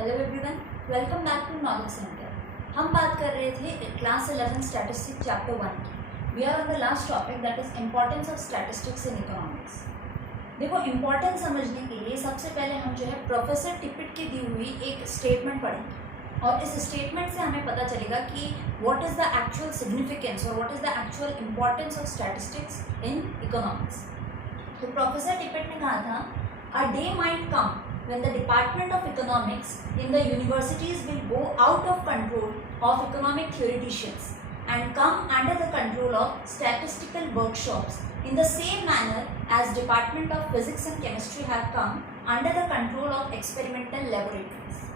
Hello everyone, welcome back to knowledge centre. हम बात कर रहे थे क्लास 11 स्टैटिस्टिक्स चैप्टर 1 की। We are on the last topic that is importance of statistics in economics. देखो, importance समझने के लिए सबसे पहले हम जो है प्रोफेसर टिपिट की दी हुई एक स्टेटमेंट पढ़ेंगे और इस स्टेटमेंट से हमें पता चलेगा कि what is the actual significance और what is the actual importance of statistics in economics. तो प्रोफेसर टिपिट ने कहा था, a day might come when the Department of Economics in the universities will go out of control of economic theoreticians and come under the control of statistical workshops in the same manner as Department of Physics and Chemistry have come under the control of experimental laboratories।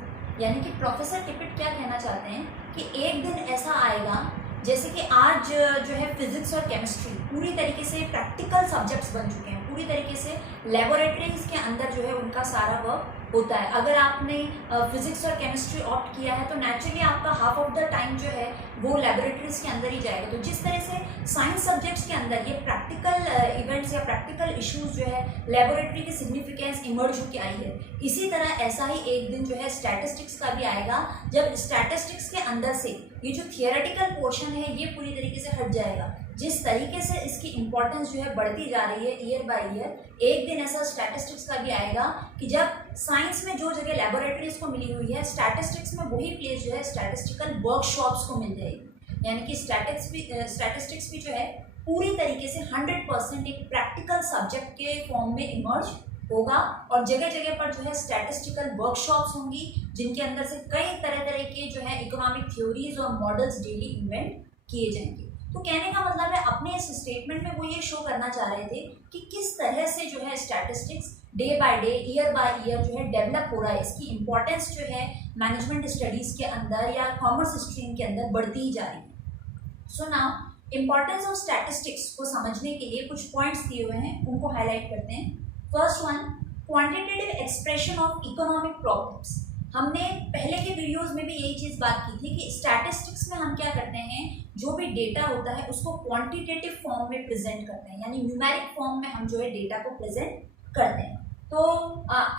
यानी कि professor टिपिट क्या कहना चाहते हैं कि एक दिन ऐसा आएगा जैसे कि आज जो है फिजिक्स और केमिस्ट्री पूरी तरीके से प्रैक्टिकल सब्जेक्ट्स बन चुके हैं, पूरी तरीके से लेबोरेटरीज के अंदर जो है उनका सारा वर्क होता है। अगर आपने फिजिक्स और केमिस्ट्री ऑप्ट किया है तो नेचुरली आपका हाफ ऑफ द टाइम जो है वो लेबोरेटरीज के अंदर ही जाएगा। तो जिस तरह से साइंस सब्जेक्ट्स के अंदर ये प्रैक्टिकल इवेंट्स या प्रैक्टिकल इश्यूज जो है लेबोरेटरी की सिग्निफिकेंस इमर्ज होकर आई है, इसी तरह ऐसा ही एक दिन जो है स्टैटिस्टिक्स का भी आएगा जब स्टैटिस्टिक्स के अंदर से ये जो थियोरेटिकल पोर्शन है ये पूरी तरीके से हट जाएगा। जिस तरीके से इसकी इम्पोर्टेंस जो है बढ़ती जा रही है ईयर बाय ईयर, एक दिन ऐसा स्टैटिस्टिक्स का भी आएगा कि जब साइंस में जो जगह लेबोरेटरीज को मिली हुई है, स्टैटिस्टिक्स में वही प्लेस जो है स्टैटिस्टिकल वर्कशॉप्स को मिल जाएगी। यानी कि स्टैटिस्टिक्स भी जो है पूरी तरीके से 100% एक प्रैक्टिकल सब्जेक्ट के फॉर्म में इमर्ज होगा और जगह जगह पर जो है स्टैटिस्टिकल वर्कशॉप्स होंगी जिनके अंदर से कई तरह तरह के जो है इकोनॉमिक थ्योरीज और मॉडल्स डेली इन्वेंट किए जाएंगे। तो कहने का मतलब है अपने इस स्टेटमेंट में वो ये शो करना चाह रहे थे कि किस तरह से जो है statistics day by day year by year जो है डेवलप हो रहा है, इसकी इम्पोर्टेंस जो है मैनेजमेंट स्टडीज़ के अंदर या कॉमर्स स्ट्रीम के अंदर बढ़ती ही जा रही है। So now importance of statistics को समझने के लिए कुछ पॉइंट्स दिए हुए हैं, उनको हाईलाइट करते हैं। First one, quantitative expression of economic problems. हमने पहले के वीडियोस में भी यही चीज़ बात की थी कि स्टैटिस्टिक्स में हम क्या करते हैं, जो भी डेटा होता है उसको क्वांटिटेटिव फॉर्म में प्रेजेंट करते हैं, यानी न्यूमेरिक फॉर्म में हम जो है डेटा को प्रेजेंट करते हैं। तो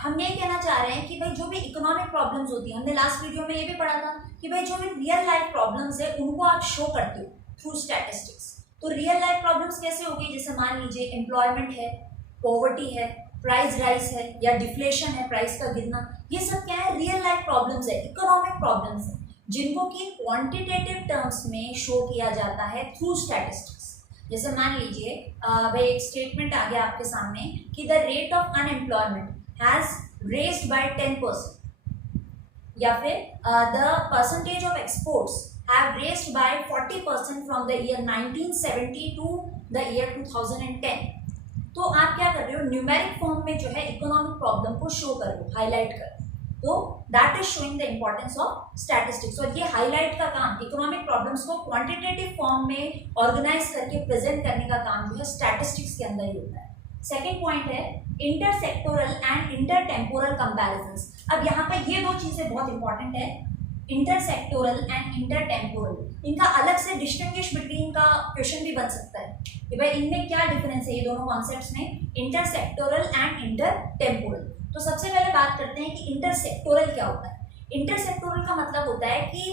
हम ये कहना चाह रहे हैं कि भाई जो भी इकोनॉमिक प्रॉब्लम्स होती है, हमने लास्ट वीडियो में ये भी पढ़ा था कि भाई जो भी रियल लाइफ प्रॉब्लम्स है उनको आप शो करते हो थ्रू स्टैटिस्टिक्स। तो रियल लाइफ प्रॉब्लम्स कैसे होगी, जैसे मान लीजिए एम्प्लॉयमेंट है, पॉवर्टी है, प्राइस राइज है या डिफ्लेशन है, प्राइस का गिरना, ये सब क्या है, रियल लाइफ प्रॉब्लम्स है, इकोनॉमिक प्रॉब्लम्स है जिनको कि क्वांटिटेटिव टर्म्स में शो किया जाता है थ्रू स्टैटिस्टिक्स। जैसे मान लीजिए भाई एक स्टेटमेंट आ गया आपके सामने कि the rate of unemployment has raised by 10%, या फिर the percentage of exports have raised by 40% from the year 1970 to the year 2010। तो आप क्या कर रहे हो, न्यूमेरिक फॉर्म में जो है इकोनॉमिक प्रॉब्लम को शो कर रहे हो, हाईलाइट कर रहे हो। तो that is showing the importance of statistics. और ये हाईलाइट का काम, इकोनॉमिक प्रॉब्लम्स को क्वांटिटेटिव फॉर्म में ऑर्गेनाइज करके प्रेजेंट करने का काम जो है स्टैटिस्टिक्स के अंदर ही होता है। सेकेंड पॉइंट है इंटरसेक्टोरल एंड इंटरटेम्पोरल कंपैरिजंस। अब यहाँ पर ये दो चीजें बहुत इंपॉर्टेंट है, इंटरसेक्टोरल एंड इंटरटेम्पोरल। इनका अलग से डिस्टिंग्विश बिटवीन का क्वेश्चन भी बन सकता है कि भाई इनमें क्या डिफरेंस है, ये दोनों कॉन्सेप्ट्स में, इंटरसेक्टोरल एंड इंटरटेम्पोरल। तो सबसे पहले बात करते हैं कि इंटरसेक्टोरल क्या होता है। इंटरसेक्टोरल का मतलब होता है कि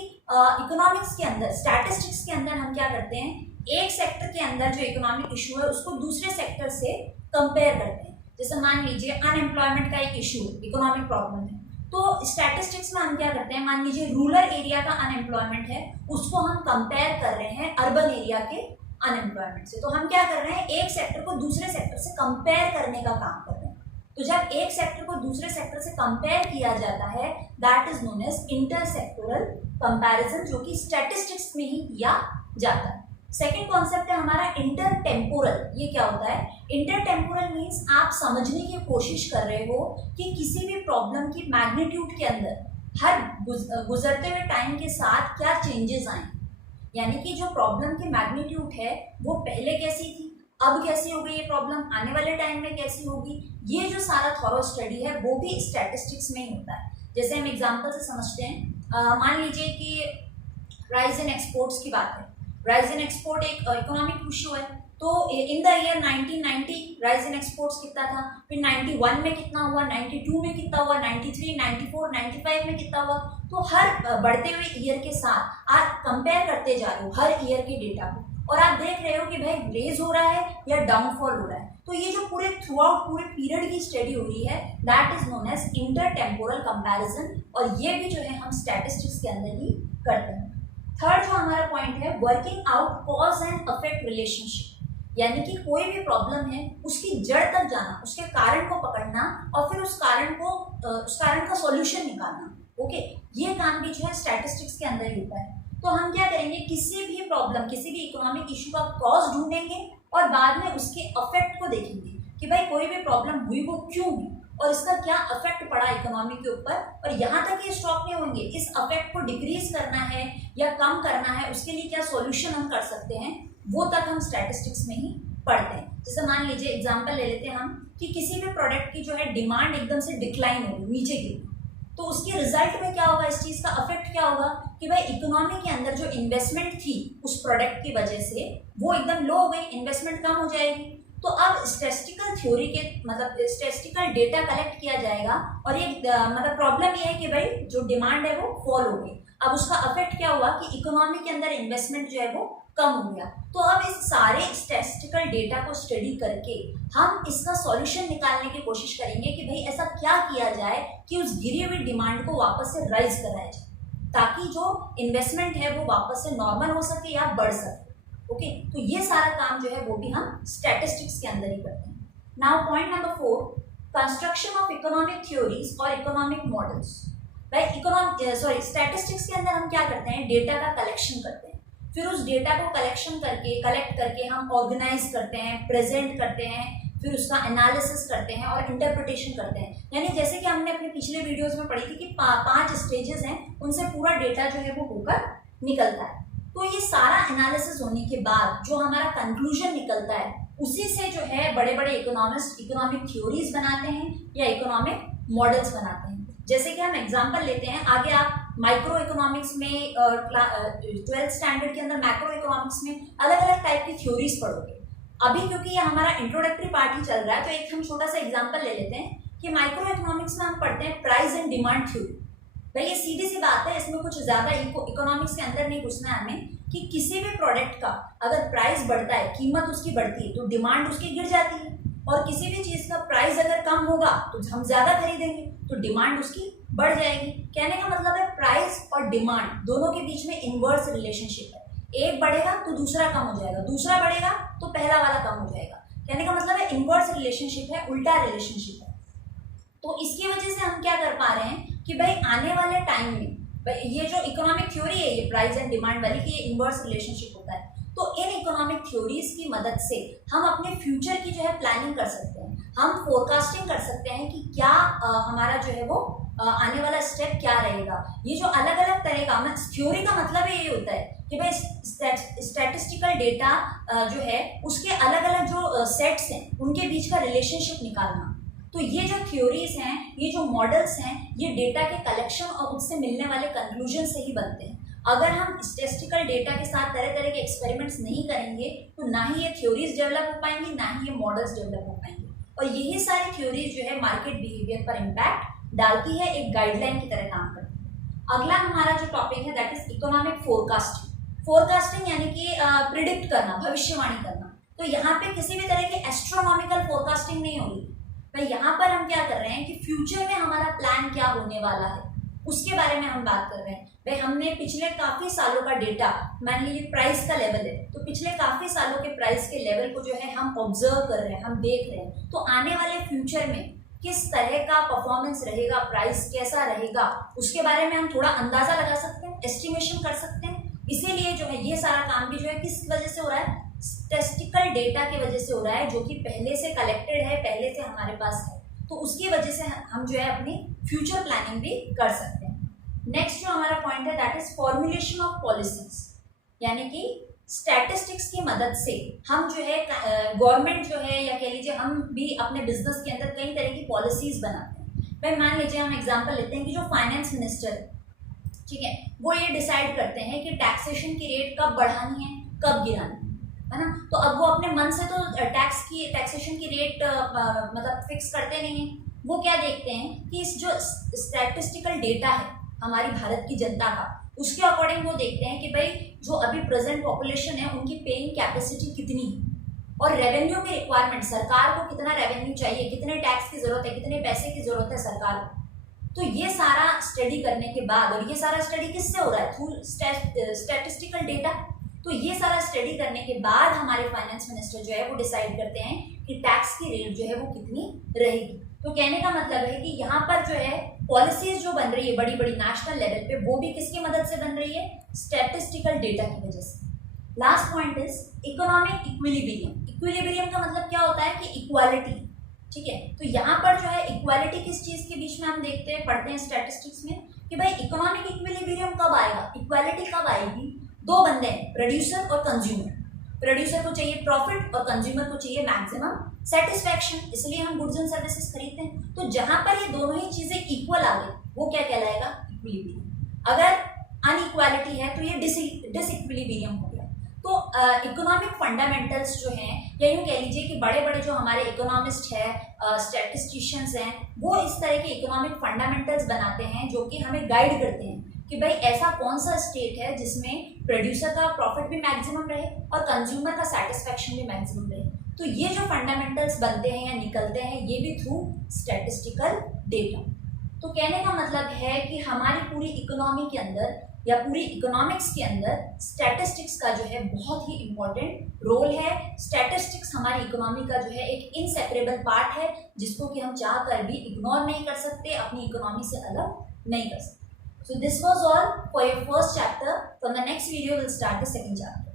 इकोनॉमिक्स के अंदर, स्टैटिस्टिक्स के अंदर हम क्या करते हैं, एक सेक्टर के अंदर जो इकोनॉमिक इशू है उसको दूसरे सेक्टर से कंपेयर करते हैं। जैसे मान लीजिए अनएम्प्लॉयमेंट का एक इशू इकोनॉमिक प्रॉब्लम है, तो स्टैटिस्टिक्स में हम क्या करते हैं, मान लीजिए रूरल एरिया का अनएम्प्लॉयमेंट है, उसको हम कंपेयर कर रहे हैं अर्बन एरिया के अनएम्प्लॉयमेंट से। तो हम क्या कर रहे हैं, एक सेक्टर को दूसरे सेक्टर से कंपेयर करने का काम कर रहे हैं। तो जब एक सेक्टर को दूसरे सेक्टर से कंपेयर किया जाता है, that is known as intersectoral comparison, जो कि स्टैटिस्टिक्स में ही किया जाता है। सेकेंड कॉन्सेप्ट है हमारा इंटरटेम्पोरल। ये क्या होता है, इंटरटेम्पोरल मीन्स आप समझने की कोशिश कर रहे हो कि किसी भी प्रॉब्लम की मैग्नीट्यूड के अंदर हर गुजरते हुए टाइम के साथ क्या चेंजेस आए, यानी कि जो प्रॉब्लम की मैग्नीट्यूड है वो पहले कैसी थी, अब कैसी हो गई ये प्रॉब्लम, आने वाले टाइम में कैसी होगी, ये जो सारा थॉरो स्टडी है वो भी स्टैटिस्टिक्स में ही होता है। जैसे हम एग्जांपल से समझते हैं, मान लीजिए कि राइज इन एक्सपोर्ट्स की बात है, राइज इन एक्सपोर्ट एक इकोनॉमिक इशू है, तो in the year 1990 rise in exports कितना था, फिर 91 में कितना हुआ, 92 में कितना हुआ, 93, 94, 95 में कितना हुआ। तो हर बढ़ते हुए ईयर के साथ आप कंपेयर करते जा रहे हो हर ईयर के डेटा को, और आप देख रहे हो कि भाई रेज हो रहा है या डाउनफॉल हो रहा है। तो ये जो पूरे थ्रू आउट पूरे पीरियड की स्टडी हो रही है that is known as intertemporal comparison, और ये भी जो है हम स्टैटिस्टिक्स के अंदर ही करते हैं। थर्ड जो हमारा पॉइंट है working out cause and effect relationship, यानी कि कोई भी प्रॉब्लम है उसकी जड़ तक जाना, उसके कारण को पकड़ना और फिर उस कारण का सॉल्यूशन निकालना। ओके, ये काम भी जो है स्टैटिस्टिक्स के अंदर ही होता है। तो हम क्या करेंगे, किसी भी प्रॉब्लम, किसी भी इकोनॉमिक इशू का कॉज ढूंढेंगे और बाद में उसके इफेक्ट को देखेंगे कि भाई कोई भी प्रॉब्लम हुई वो क्यों हुई और इसका क्या इफेक्ट पड़ा इकोनॉमी के ऊपर, और यहाँ तक ये स्टॉप नहीं होंगे, इस इफेक्ट को डिक्रीज करना है या कम करना है, उसके लिए क्या सॉल्यूशन हम कर सकते हैं, वो तक हम स्टैटिस्टिक्स में ही पढ़ते हैं। जैसे मान लीजिए एग्जांपल ले लेते हैं हम कि किसी भी प्रोडक्ट की जो है डिमांड एकदम से डिक्लाइन होगी, नीचे गिरी, तो उसके रिजल्ट में क्या होगा, इस चीज का इफेक्ट क्या होगा कि भाई इकोनॉमी के अंदर जो इन्वेस्टमेंट थी उस प्रोडक्ट की वजह से वो एकदम लो हो गई, इन्वेस्टमेंट कम हो जाएगी। तो अब स्टैटिस्टिकल थ्योरी के मतलब स्टैटिस्टिकल डेटा कलेक्ट किया जाएगा और ये मतलब प्रॉब्लम ये है कि भाई जो डिमांड है वो फॉल हो गई, अब उसका इफेक्ट क्या हुआ कि इकोनॉमी के अंदर इन्वेस्टमेंट जो है वो कम हो गया। तो अब इस सारे स्टैटिस्टिकल डेटा को स्टडी करके हम इसका सॉल्यूशन निकालने की कोशिश करेंगे कि भाई ऐसा क्या किया जाए कि उस गिरी हुई डिमांड को वापस से राइज कराया जाए, ताकि जो इन्वेस्टमेंट है वो वापस से नॉर्मल हो सके या बढ़ सके। ओके, तो ये सारा काम जो है वो भी हम स्टैटिस्टिक्स के अंदर ही करते हैं। Now point number 4, construction of economic theories और इकोनॉमिक मॉडल्स। भाई स्टैटिस्टिक्स के अंदर हम क्या करते हैं, डेटा का कलेक्शन करते हैं, फिर उस डेटा को कलेक्ट करके हम ऑर्गेनाइज करते हैं, प्रेजेंट करते हैं, फिर उसका एनालिसिस करते हैं और इंटरप्रिटेशन करते हैं। यानी जैसे कि हमने अपने पिछले वीडियोस में पढ़ी थी कि 5 स्टेजेस हैं, उनसे पूरा डेटा जो है वो होकर निकलता है। तो ये सारा एनालिसिस होने के बाद जो हमारा कंक्लूजन निकलता है उसी से जो है बड़े बड़े इकोनॉमिस्ट इकोनॉमिक थ्योरीज बनाते हैं या इकोनॉमिक मॉडल्स बनाते हैं। जैसे कि हम एग्जांपल लेते हैं, आगे आप माइक्रो इकोनॉमिक्स में 12th स्टैंडर्ड के अंदर मैक्रो इकोनॉमिक्स में अलग अलग टाइप की थ्योरीज पढ़ोगे। अभी क्योंकि ये हमारा इंट्रोडक्टरी पार्ट ही चल रहा है तो एक हम छोटा सा एग्जांपल ले लेते हैं कि माइक्रो इकोनॉमिक्स में हम पढ़ते हैं प्राइस एंड डिमांड थ्योरी। भाई ये सीधी सी बात है, इसमें कुछ ज्यादा इकोनॉमिक्स के अंदर नहीं घुसना है हमें कि किसी भी प्रोडक्ट का अगर प्राइस बढ़ता है, कीमत उसकी बढ़ती है तो डिमांड उसकी गिर जाती है, और किसी भी चीज का प्राइस अगर कम होगा तो हम ज्यादा खरीदेंगे तो डिमांड उसकी बढ़ जाएगी। कहने का मतलब है प्राइस और डिमांड दोनों के बीच में इनवर्स रिलेशनशिप है, एक बढ़ेगा तो दूसरा कम हो जाएगा, दूसरा बढ़ेगा तो पहला वाला कम हो जाएगा। कहने का मतलब है इनवर्स रिलेशनशिप है, उल्टा रिलेशनशिप है। तो इसकी वजह से हम क्या कर पा रहे हैं कि भाई आने वाले टाइम में ये जो इकोनॉमिक थ्योरी है ये प्राइस एंड डिमांड वाली की ये इनवर्स रिलेशनशिप होता है, तो इन इकोनॉमिक थ्योरीज की मदद से हम अपने फ्यूचर की जो है प्लानिंग कर सकते हैं, हम फोरकास्टिंग कर सकते हैं कि क्या हमारा जो है वो आने वाला स्टेप क्या रहेगा। ये जो अलग अलग तरह का थ्योरी का मतलब ये होता है कि भाई स्टैटिस्टिकल डेटा जो है उसके अलग अलग जो सेट्स हैं उनके बीच का रिलेशनशिप निकालना। तो ये जो थ्योरीज हैं, ये जो मॉडल्स हैं, ये डेटा के कलेक्शन और उससे मिलने वाले कंक्लूजन से ही बनते हैं। अगर हम स्टैटिस्टिकल डेटा के साथ तरह तरह के एक्सपेरिमेंट्स नहीं करेंगे तो ना ही ये थ्योरीज डेवलप हो पाएंगी, ना ही ये मॉडल्स डेवलप हो पाएंगे, और यही सारी थ्योरीज जो है मार्केट बिहेवियर पर इम्पैक्ट डालती है, एक गाइडलाइन की तरह काम करती है। अगला हमारा जो टॉपिक है that is economic forecasting. Forecasting यानी कि प्रिडिक्ट करना, भविष्यवाणी करना। तो यहाँ पे किसी भी तरह की एस्ट्रोनॉमिकल फोरकास्टिंग नहीं होगी। भाई यहाँ पर हम क्या कर रहे हैं कि फ्यूचर में हमारा प्लान क्या होने वाला है उसके बारे में हम बात कर रहे हैं। भाई हमने पिछले काफी सालों का डेटा, मान लीजिए प्राइस का लेवल है तो पिछले काफी सालों के प्राइस के लेवल को जो है हम ऑब्जर्व कर रहे हैं, हम देख रहे हैं, तो आने वाले फ्यूचर में किस तरह का परफॉर्मेंस रहेगा, प्राइस कैसा रहेगा, उसके बारे में हम थोड़ा अंदाजा लगा सकते हैं, एस्टिमेशन कर सकते हैं। इसीलिए जो है ये सारा काम भी जो है किस वजह से हो रहा है, स्टैटिस्टिकल डेटा की वजह से हो रहा है, जो कि पहले से कलेक्टेड है, पहले से हमारे पास है, तो उसकी वजह से हम जो है अपनी फ्यूचर प्लानिंग भी कर सकते हैं। नेक्स्ट जो हमारा पॉइंट है that is formulation of policies, यानी कि स्टैटिस्टिक्स की मदद से हम जो है गवर्नमेंट जो है या कह लीजिए हम भी अपने बिजनेस के अंदर कई तरह की पॉलिसीज बनाते हैं। भाई मान लीजिए हम एग्जांपल लेते हैं कि जो फाइनेंस मिनिस्टर है, ठीक है, वो ये डिसाइड करते हैं कि टैक्सेशन की रेट कब बढ़ानी है, कब गिरानी है। है ना। तो अब वो अपने मन से तो टैक्सेशन की रेट मतलब फिक्स करते नहीं हैं। वो क्या देखते हैं कि इस जो स्टैटिस्टिकल डेटा है हमारी भारत की जनता का, उसके अकॉर्डिंग वो देखते हैं कि भाई जो अभी प्रेजेंट पॉपुलेशन है उनकी पेइंग कैपेसिटी कितनी है, और रेवेन्यू की रिक्वायरमेंट, सरकार को कितना रेवेन्यू चाहिए, कितने टैक्स की जरूरत है, कितने पैसे की जरूरत है सरकार को। तो ये सारा स्टडी करने के बाद, और ये सारा स्टडी किससे हो रहा है, थ्रू स्टैटिस्टिकल डेटा। तो ये सारा स्टडी करने के बाद हमारे फाइनेंस मिनिस्टर जो है वो डिसाइड करते हैं कि टैक्स की रेट जो है वो कितनी रहेगी। तो कहने का मतलब है कि यहाँ पर जो है पॉलिसीज जो बन रही है बड़ी बड़ी नेशनल लेवल पे, वो भी किसकी मदद से बन रही है, स्टैटिस्टिकल डेटा की वजह से। Last point is economic equilibrium. Equilibrium का मतलब क्या होता है कि इक्वालिटी, ठीक है। तो यहाँ पर जो है इक्वालिटी किस चीज के बीच में हम देखते हैं, पढ़ते हैं स्टैटिस्टिक्स में कि भाई इकोनॉमिक इक्विलिब्रियम कब आएगा, इक्वालिटी कब आएगी, दो बंदे हैं, प्रोड्यूसर और कंज्यूमर। प्रोड्यूसर को चाहिए प्रॉफिट और कंज्यूमर को चाहिए मैक्सिमम सेटिस्फैक्शन, इसलिए हम गुड्स एंड सर्विसेज खरीदते हैं। तो जहां पर ये दोनों ही चीजें इक्वल आ गई वो क्या कहलाएगा, इक्विलिब्रियम। अगर अनइक्वालिटी है तो ये डिसइक्विलिब्रियम हो गया। तो इकोनॉमिक फंडामेंटल्स जो हैं, या यूँ कह लीजिए कि बड़े बड़े जो हमारे इकोनॉमिस्ट हैं, स्टैटिस्टिशियंस हैं, वो इस तरह के इकोनॉमिक फंडामेंटल्स बनाते हैं जो कि हमें गाइड करते हैं कि भाई ऐसा कौन सा स्टेट है जिसमें प्रोड्यूसर का प्रॉफिट भी मैक्सिमम रहे और कंज्यूमर का सेटिस्फैक्शन भी मैक्सिमम रहे। तो ये जो फंडामेंटल्स बनते हैं या निकलते हैं, ये भी थ्रू स्टैटिस्टिकल डेटा। तो कहने का मतलब है कि हमारी पूरी इकोनॉमी के अंदर या पूरी इकोनॉमिक्स के अंदर स्टैटिस्टिक्स का जो है बहुत ही इंपॉर्टेंट रोल है। स्टैटिस्टिक्स हमारी इकोनॉमी का जो है एक इनसेपरेबल पार्ट है, जिसको कि हम चाह कर भी इग्नोर नहीं कर सकते, अपनी इकोनॉमी से अलग नहीं कर सकते। So this was all for your first chapter. From the next video, we'll start the second chapter.